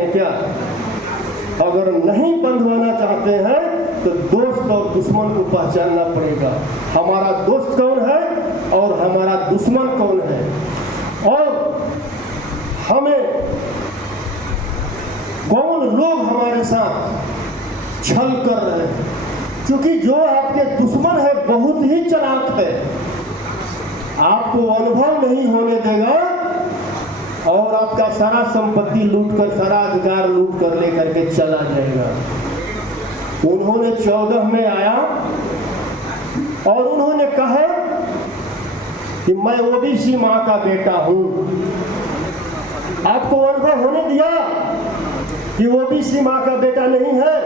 हैं क्या? अगर नहीं बंधवाना चाहते हैं तो दोस्त और दुश्मन को पहचानना पड़ेगा। हमारा दोस्त कौन है और हमारा दुश्मन कौन है, और हमें कौन लोग हमारे साथ छल कर रहे हैं। क्योंकि जो आपके दुश्मन है बहुत ही चालाक है, आपको अनुभव नहीं होने देगा और आपका सारा संपत्ति लूट कर, सारा अधिकार लूट कर लेकर के चला जाएगा। उन्होंने 14 में आया और उन्होंने कहा कि मैं ओबीसी मां का बेटा हूं। आपको अनुभव होने दिया कि ओबीसी मां का बेटा नहीं है,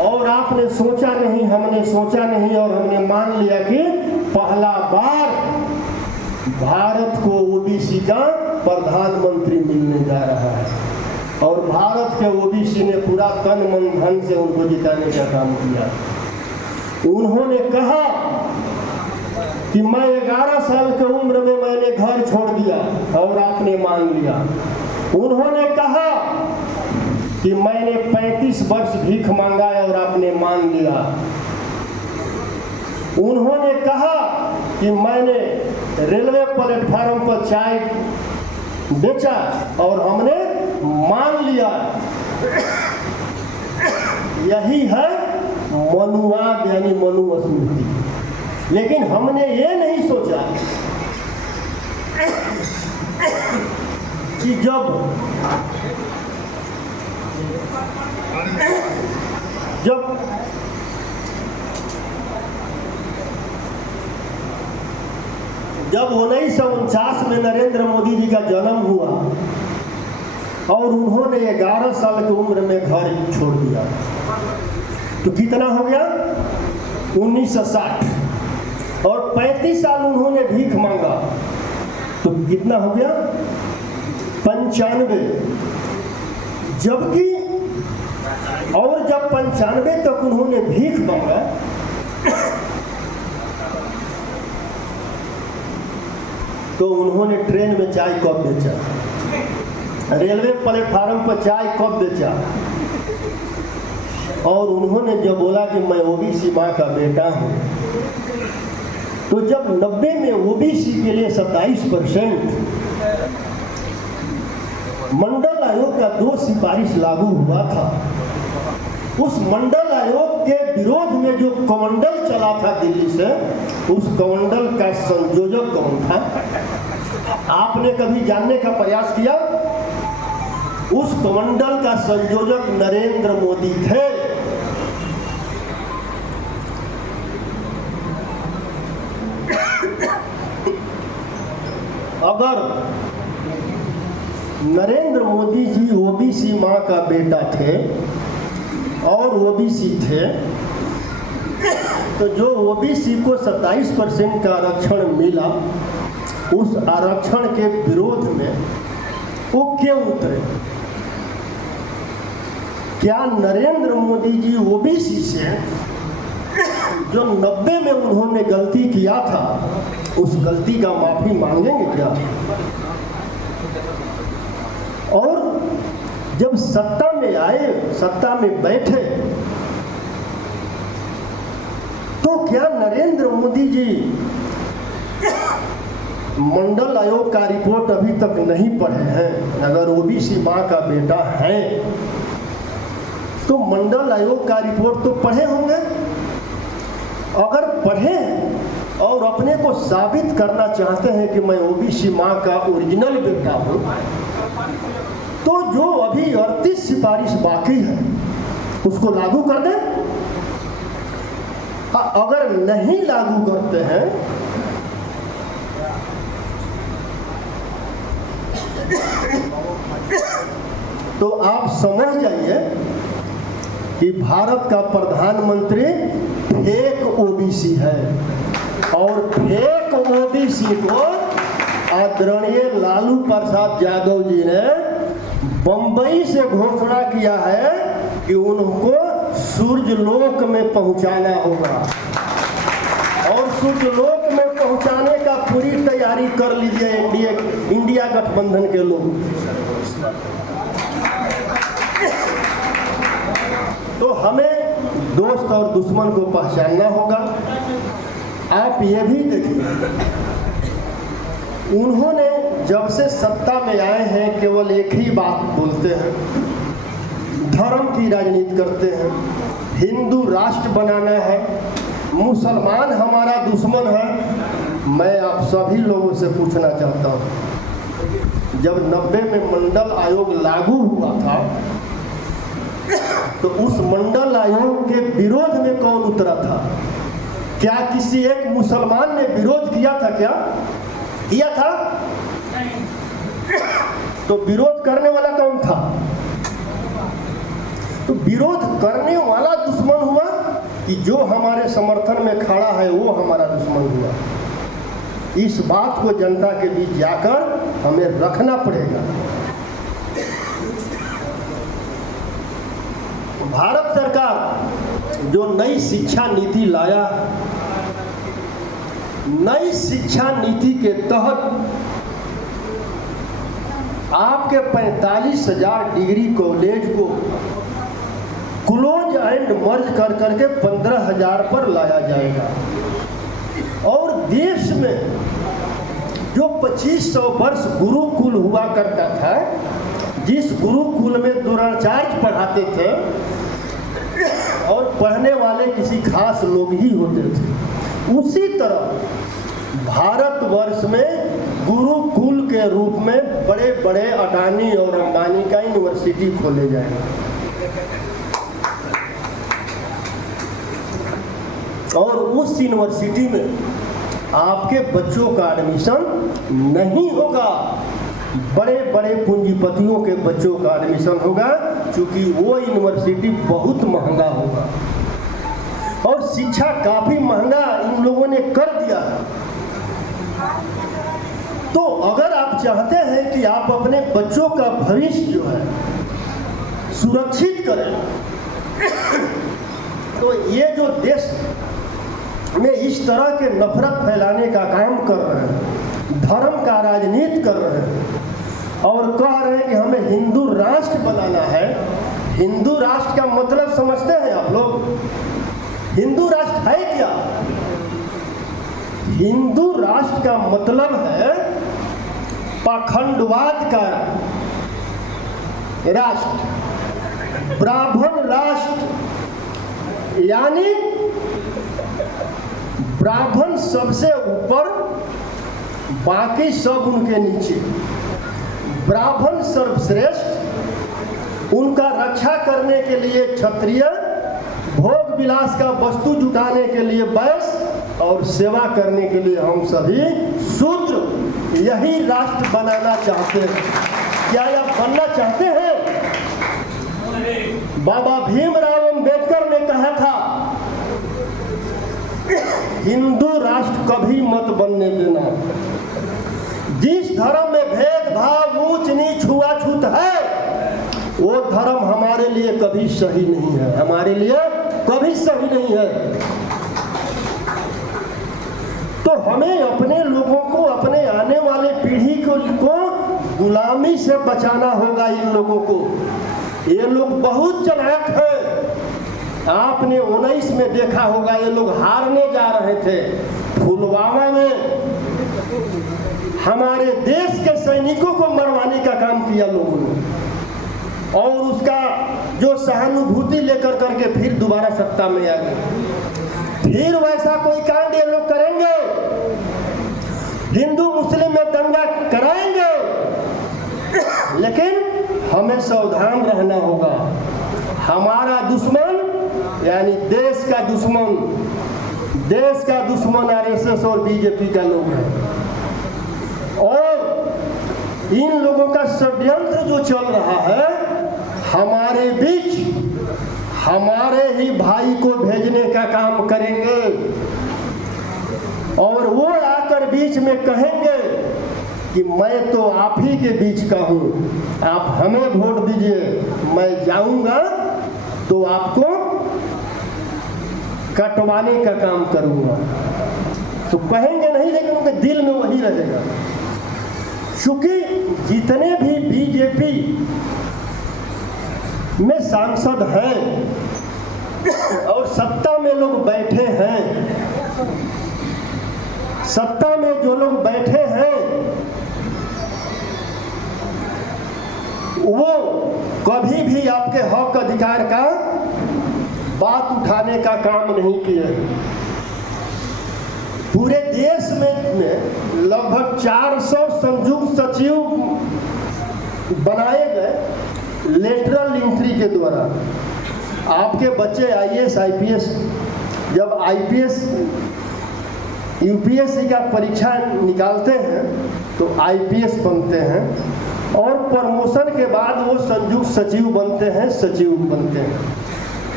और आपने सोचा नहीं, हमने सोचा नहीं, और हमने मान लिया कि पहला बार भारत को ओबीसी का प्रधानमंत्री मिलने जा रहा है, और भारत के ओबीसी ने पूरा तन मन धन से उनको जिताने का काम किया। उन्होंने कहा कि मैं 11 साल की उम्र में मैंने घर छोड़ दिया और आपने मान लिया। उन्होंने कहा कि मैंने 35 वर्ष भीख मांगा और आपने मान लिया। उन्होंने कहा कि मैंने रेलवे प्लेटफार्म पर चाय बेचा और हमने मान लिया। यही है मनुवाद यानी मनुस्मृति। लेकिन हमने ये नहीं सोचा कि जब 1949 में नरेंद्र मोदी जी का जन्म हुआ और उन्होंने 11 साल की उम्र में घर छोड़ दिया, तो कितना हो गया? 1960। और 35 साल उन्होंने भीख मांगा, तो कितना हो गया? 95। जबकि और जब 95 तक उन्होंने भीख मांगा तो उन्होंने ट्रेन में चाय कब बेचा, रेलवे प्लेटफार्म पर चाय कब बेचा, और उन्होंने जब बोला कि मैं ओबीसी मां का बेटा हूं, तो जब 90 में ओबीसी के लिए 27% मंडल आयोग का 2 सिफारिश लागू हुआ था, उस मंडल आयोग के विरोध में जो कमंडल चला था दिल्ली से, उस कमंडल का संयोजक कौन था? आपने कभी जानने का प्रयास किया? उस कमंडल का संयोजक नरेंद्र मोदी थे। अगर नरेंद्र मोदी जी ओबीसी मां का बेटा थे और ओबीसी थे, तो जो ओबीसी को 27% का आरक्षण मिला, उस आरक्षण के विरोध में वो क्यों उतरे? क्या नरेंद्र मोदी जी ओबीसी से जो 90 में उन्होंने गलती किया था, उस गलती का माफी मांगेंगे क्या? और जब सत्ता में आए, सत्ता में बैठे, तो क्या नरेंद्र मोदी जी मंडल आयोग का रिपोर्ट अभी तक नहीं पढ़े हैं? अगर ओबीसी मां का बेटा है तो मंडल आयोग का रिपोर्ट तो पढ़े होंगे। अगर पढ़े और अपने को साबित करना चाहते हैं कि मैं ओबीसी मां का ओरिजिनल बेटा हूं, तो जो अभी 38 सिफारिश बाकी है उसको लागू कर दें। अगर नहीं लागू करते हैं तो आप समझ जाइए कि भारत का प्रधानमंत्री फेक ओबीसी है, और फेक ओबीसी को आदरणीय लालू प्रसाद यादव जी ने बंबई से घोषणा किया है कि उनको सूर्यलोक में पहुंचाना होगा, और सूर्यलोक में पहुंचाने का पूरी तैयारी कर लीजिए इंडिया गठबंधन के लोग। तो हमें दोस्त और दुश्मन को पहचानना होगा। आप ये भी देखिए, उन्होंने जब से सत्ता में आए हैं केवल एक ही बात बोलते हैं, धर्म की राजनीति करते हैं, हिंदू राष्ट्र बनाना है, मुसलमान हमारा दुश्मन है। मैं आप सभी लोगों से पूछना चाहता हूँ, जब 90 में मंडल आयोग लागू हुआ था तो उस मंडल आयोग के विरोध में कौन उतरा था? क्या किसी एक मुसलमान ने विरोध किया था? क्या किया था? तो विरोध करने वाला कौन था? तो विरोध करने वाला दुश्मन हुआ कि जो हमारे समर्थन में खड़ा है वो हमारा दुश्मन हुआ। इस बात को जनता के बीच जाकर हमें रखना पड़ेगा। भारत सरकार जो नई शिक्षा नीति लाया, नई शिक्षा नीति के तहत आपके 45,000 डिग्री कॉलेज को क्लोज एंड मर्ज कर करके 15,000 पर लाया जाएगा। और देश में जो 2500 वर्ष गुरुकुल हुआ करता था, जिस गुरुकुल में द्रोणाचार्य पढ़ाते थे और पढ़ने वाले किसी खास लोग ही होते थे, उसी तरह भारतवर्ष में गुरुकुल के रूप में बड़े बड़े अडानी और अंबानी का यूनिवर्सिटी खोले जाएंगे। और उस यूनिवर्सिटी में आपके बच्चों का एडमिशन नहीं होगा, बड़े बड़े पूंजीपतियों के बच्चों का एडमिशन होगा, क्योंकि वो यूनिवर्सिटी बहुत महंगा होगा। और शिक्षा काफी महंगा इन लोगों ने कर दिया है। तो अगर आप चाहते हैं कि आप अपने बच्चों का भविष्य जो है सुरक्षित करें, तो ये जो देश में इस तरह के नफरत फैलाने का काम कर रहे हैं, धर्म का राजनीति कर रहे हैं और कह रहे हैं कि हमें हिंदू राष्ट्र बनाना है। हिंदू राष्ट्र का मतलब समझते हैं आप लोग? हिंदू राष्ट्र है क्या? हिंदू राष्ट्र का मतलब है पाखंडवाद का राष्ट्र, ब्राह्मण राष्ट्र, यानी ब्राह्मण सबसे ऊपर, बाकी सब उनके नीचे। ब्राह्मण सर्वश्रेष्ठ, उनका रक्षा करने के लिए क्षत्रिय, भोग विलास का वस्तु जुटाने के लिए वैश्य और सेवा करने के लिए हम सभी शूद्र। यही राष्ट्र बनाना चाहते हैं। क्या आप बनना चाहते हैं? बाबा भीमराव अंबेडकर ने कहा था, हिंदू राष्ट्र कभी मत बनने देना। जिस धर्म में भेदभाव, ऊंच नीच, छुआछूत है, वो धर्म हमारे लिए कभी सही नहीं है, हमारे लिए कभी सही नहीं है। तो हमें अपने लोगों को, अपने आने वाले पीढ़ी को गुलामी से बचाना होगा। इन लोगों को, ये लोग बहुत चालाक हैं। आपने 19 में देखा होगा, ये लोग हारने जा रहे थे। पुलवामा में हमारे देश के सैनिकों को मरवाने का काम किया लोगों ने, और उसका जो सहानुभूति लेकर करके फिर दोबारा सत्ता में आ गए। फिर वैसा कोई कांड ये लोग करेंगे, हिंदू मुस्लिम में दंगा कराएंगे। लेकिन हमें सावधान रहना होगा। हमारा दुश्मन यानी देश का दुश्मन आरएसएस और बीजेपी का लोग है। और इन लोगों का षड्यंत्र जो चल रहा है, हमारे बीच हमारे ही भाई को भेजने का काम करेंगे, और वो आकर बीच में कहेंगे कि मैं तो आप ही के बीच का हूँ, आप हमें वोट दीजिए, मैं जाऊंगा तो आपको कटवाने का काम करूंगा। तो कहेंगे नहीं, लेकिन उनके दिल में वही रहेगा। चूंकि जितने भी बीजेपी में सांसद हैं और सत्ता में लोग बैठे हैं, सत्ता में जो लोग बैठे हैं वो कभी भी आपके हक अधिकार का बात उठाने का काम नहीं किए। पूरे देश में लगभग 400 संयुक्त सचिव बनाए गए लेटरल एंट्री के द्वारा। आपके बच्चे आईएएस आईपीएस, जब आईपीएस यूपीएससी का परीक्षा निकालते हैं तो आईपीएस बनते हैं और प्रमोशन के बाद वो संयुक्त सचिव बनते हैं, सचिव बनते हैं।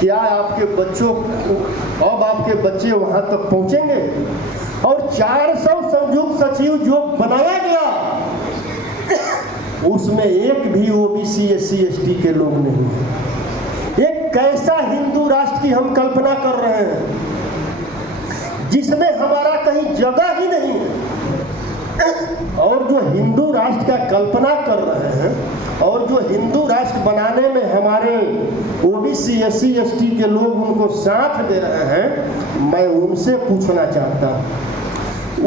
क्या आपके बच्चों, अब आपके बच्चे वहां तक पहुंचेंगे? और 400 संयुक्त सचिव जो बनाया गया उसमें एक भी ओबीसी एससी एसटी के लोग नहीं हैं। एक कैसा हिंदू राष्ट्र की हम कल्पना कर रहे हैं जिसमें हमारा कहीं जगह ही नहीं है। और जो हिंदू राष्ट्र का कल्पना कर रहे हैं और जो हिंदू राष्ट्र बनाने में हमारे ओबीसी एससी एसटी के लोग उनको साथ दे रहे हैं, मैं उनसे पूछना चाहता हूं,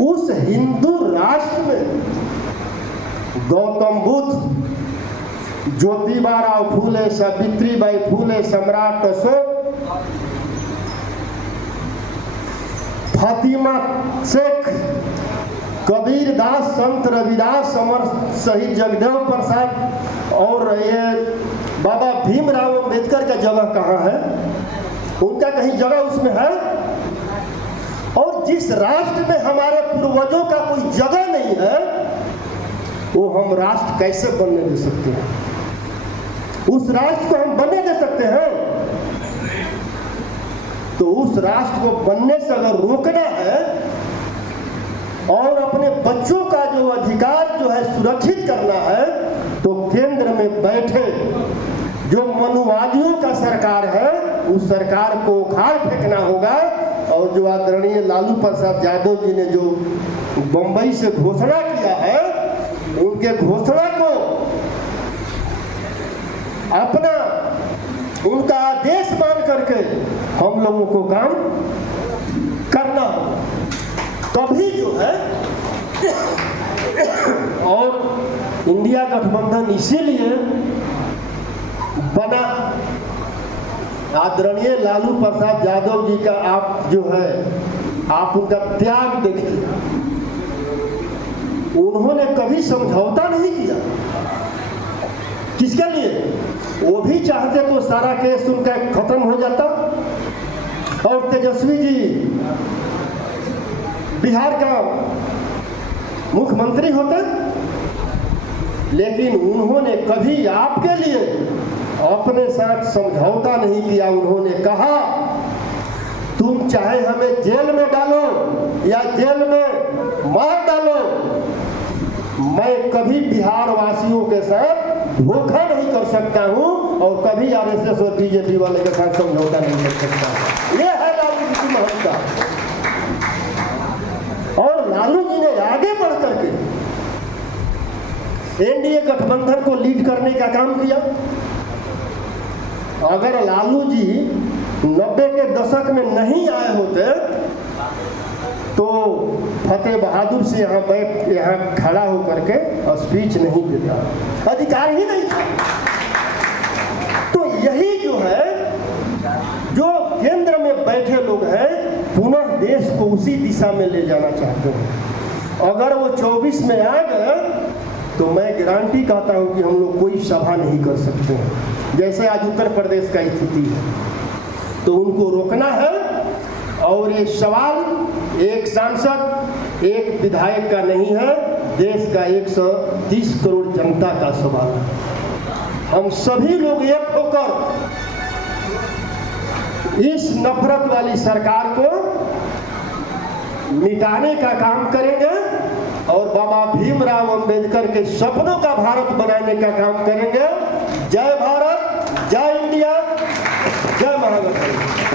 उस हिंदू राष्ट्र में गौतम बुद्ध, ज्योतिबा राव फूले, सावित्रीबाई फूले, सम्राट अशोक, फातिमा शेख, कबीर दास, संत रविदास, अमर शहीद जगदेव प्रसाद और ये बाबा भीमराव अंबेडकर का जगह कहाँ है? उनका कहीं जगह उसमें है? और जिस राष्ट्र में हमारे पूर्वजों का कोई जगह नहीं है वो हम राष्ट्र कैसे बनने दे सकते हैं? उस राष्ट्र को हम बनने दे सकते हैं? तो उस राष्ट्र को बनने से अगर रोकना है और अपने बच्चों का जो अधिकार जो है सुरक्षित करना है तो केंद्र में बैठे जो मनुवादियों का सरकार है उस सरकार को उखाड़ फेंकना होगा। और जो आदरणीय लालू प्रसाद यादव जी ने जो बंबई से घोषणा किया है, उनके घोषणा को अपना उनका आदेश मान करके हम लोगों को काम करना होगा, तभी जो है। और इंडिया गठबंधन इसीलिए बना। आदरणीय लालू प्रसाद यादव जी का आप जो है आप उनका त्याग देखिए, उन्होंने कभी समझौता नहीं किया। किसके लिए? वो भी चाहते तो सारा केस उनका खत्म हो जाता और तेजस्वी जी बिहार का मुख्यमंत्री होते, लेकिन उन्होंने कभी आपके लिए अपने साथ समझौता नहीं किया। उन्होंने कहा तुम चाहे हमें जेल में डालो या जेल में मार डालो, मैं कभी बिहार वासियों के साथ धोखा नहीं कर सकता हूं और कभी आरएसएस और बीजेपी वाले के साथ समझौता नहीं कर सकता। ये है लालू जी की महत्ता। और लालू जी ने आगे बढ़ करके एनडीए गठबंधन को लीड करने का काम किया। अगर लालू जी 90 के दशक में नहीं आए होते तो फतेह बहादुर से यहाँ खड़ा होकर के स्पीच नहीं देता, अधिकार ही नहीं था। तो यही जो है जो केंद्र में बैठे लोग हैं पुनः देश को उसी दिशा में ले जाना चाहते हैं। अगर वो 24 में आ गए तो मैं गारंटी कहता हूं कि हम लोग कोई सभा नहीं कर सकते हैं। जैसे आज उत्तर प्रदेश का स्थिति है तो उनको रोकना है। और ये सवाल एक सांसद एक विधायक का नहीं है, देश का 130 करोड़ जनता का सवाल है। हम सभी लोग एक होकर इस नफरत वाली सरकार को मिटाने का काम करेंगे और बाबा भीमराव अंबेडकर के सपनों का भारत बनाने का काम करेंगे। जय भारत, जय इंडिया, जय महागठबंधन।